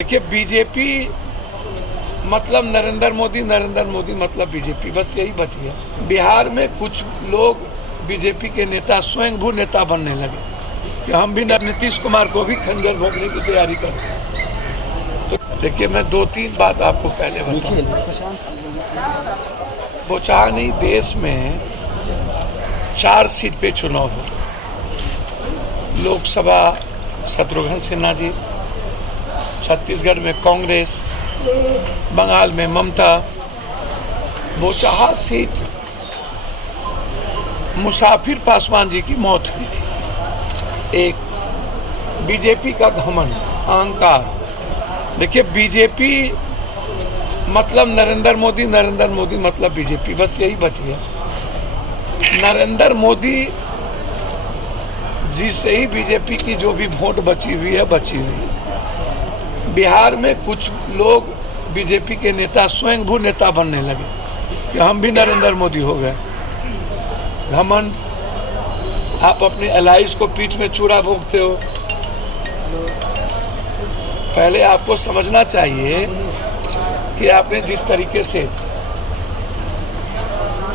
देखिए, बीजेपी मतलब नरेंद्र मोदी मतलब बीजेपी, बस यही बच गया। बिहार में कुछ लोग बीजेपी के नेता स्वयंभू नेता बनने लगे कि हम भी नीतीश कुमार को भी खंजर भोंकने की तैयारी करते हैं। तो देखिए, मैं 2-3 बात आपको पहले बताऊं। वो चाह नहीं, देश में 4 सीट पे चुनाव हो। लोकसभा शत्रुघ्न सिन्हा जी, छत्तीसगढ़ में कांग्रेस, बंगाल में ममता। बोचहा सीट मुसाफिर पासवान जी की मौत हुई थी। एक बीजेपी का घमंड, अहंकार। देखिए, बीजेपी मतलब नरेंद्र मोदी मतलब बीजेपी, बस यही बच गया। नरेंद्र मोदी जी से ही बीजेपी की जो भी वोट बची हुई है। बिहार में कुछ लोग बीजेपी के नेता स्वयंभू नेता बनने लगे कि हम भी नरेंद्र मोदी हो गए। घमंड। आप अपने एलाइज को पीठ में चूड़ा भोंकते हो। पहले आपको समझना चाहिए कि आपने जिस तरीके से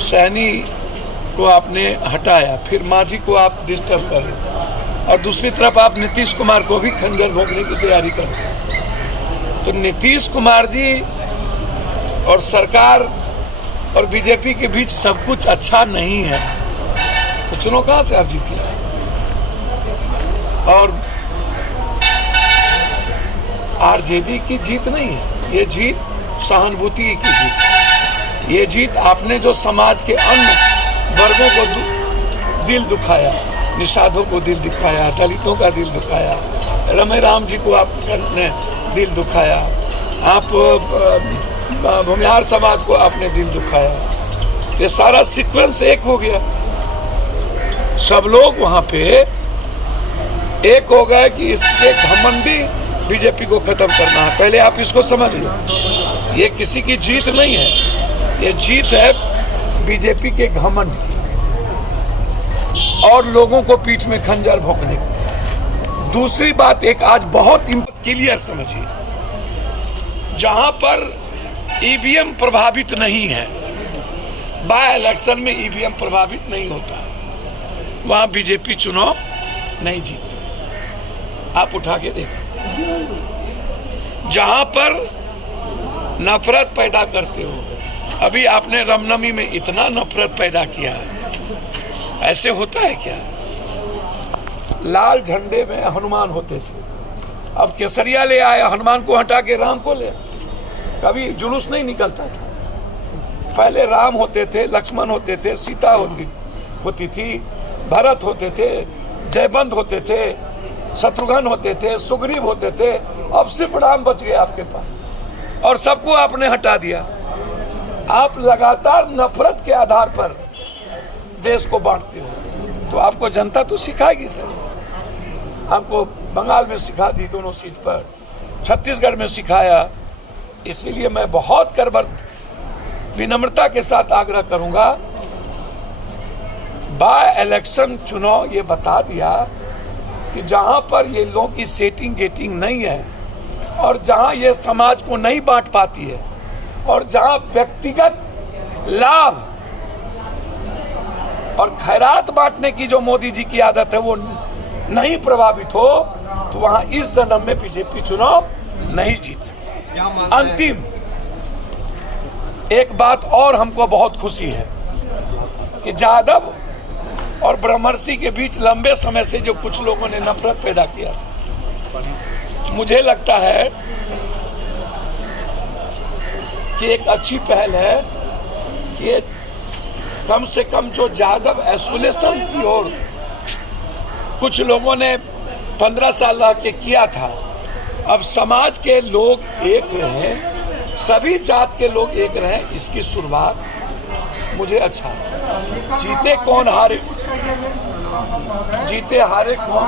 सैनी को आपने हटाया, फिर मांझी को आप डिस्टर्ब कर रहे, और दूसरी तरफ आप नीतीश कुमार को भी खंजर भोंकने की तैयारी करते हैं। तो नीतीश कुमार जी और सरकार और बीजेपी के बीच सब कुछ अच्छा नहीं है। तो चुनाव कहां से आप जीती? और आरजेडी की जीत नहीं है, ये जीत सहानुभूति की जीत। ये जीत आपने जो समाज के अन्य वर्गों को दिल दुखाया, निषादों को दिल दुखाया, दलितों का दिल दुखाया, रमे राम जी को आपने दिल दुखाया, आप भूमिहार समाज को आपने दिल दुखाया। ये सारा सीक्वेंस एक हो गया। सब लोग वहां पे एक हो गए कि इसके घमंडी बीजेपी को खत्म करना है। पहले आप इसको समझ लो, ये किसी की जीत नहीं है, ये जीत है बीजेपी के घमंड और लोगों को पीठ में खंजर भोंकने। दूसरी बात, एक आज बहुत क्लियर समझिए, जहां पर ईवीएम प्रभावित नहीं है, बाय इलेक्शन में ईवीएम प्रभावित नहीं होता, वहां बीजेपी चुनाव नहीं जीतती। आप उठा के देखो। जहां पर नफरत पैदा करते हो, अभी आपने रामनवमी में इतना नफरत पैदा किया है, ऐसे होता है क्या? लाल झंडे में हनुमान होते थे, अब केसरिया ले आए, हनुमान को हटा के राम को ले। कभी जुलूस नहीं निकलता था। पहले राम होते थे, लक्ष्मण होते थे, सीता होती थी, भरत होते थे, जयबंद होते थे, शत्रुघ्न होते थे, सुग्रीव होते थे। अब सिर्फ राम बच गए आपके पास, और सबको आपने हटा दिया। आप लगातार नफरत के आधार पर देश को बांटते हो, तो आपको जनता तो सिखाएगी सर। आपको बंगाल में सिखा दी, दोनों सीट पर, छत्तीसगढ़ में सिखाया। इसीलिए मैं बहुत विनम्रता के साथ आग्रह करूंगा, बाय इलेक्शन चुनाव ये बता दिया कि जहां पर ये लोगों की सेटिंग गेटिंग नहीं है, और जहां ये समाज को नहीं बांट पाती है, और जहां व्यक्तिगत लाभ और खैरात बांटने की जो मोदी जी की आदत है वो नहीं प्रभावित हो, तो वहां इस जन्म में बीजेपी चुनाव नहीं जीत सकती। अंतिम एक बात और हमको बहुत खुशी है कि जादव और ब्रह्मर्षि के बीच लंबे समय से जो कुछ लोगों ने नफरत पैदा किया, मुझे लगता है कि एक अच्छी पहल है कि कम से कम जो जादव आइसोलेशन की ओर कुछ लोगों ने 15 साल रह के किया था, अब समाज के लोग एक रहें, सभी जात के लोग एक रहें, इसकी शुरुआत मुझे अच्छा है। जीते कौन हारे, जीते हारे कौन।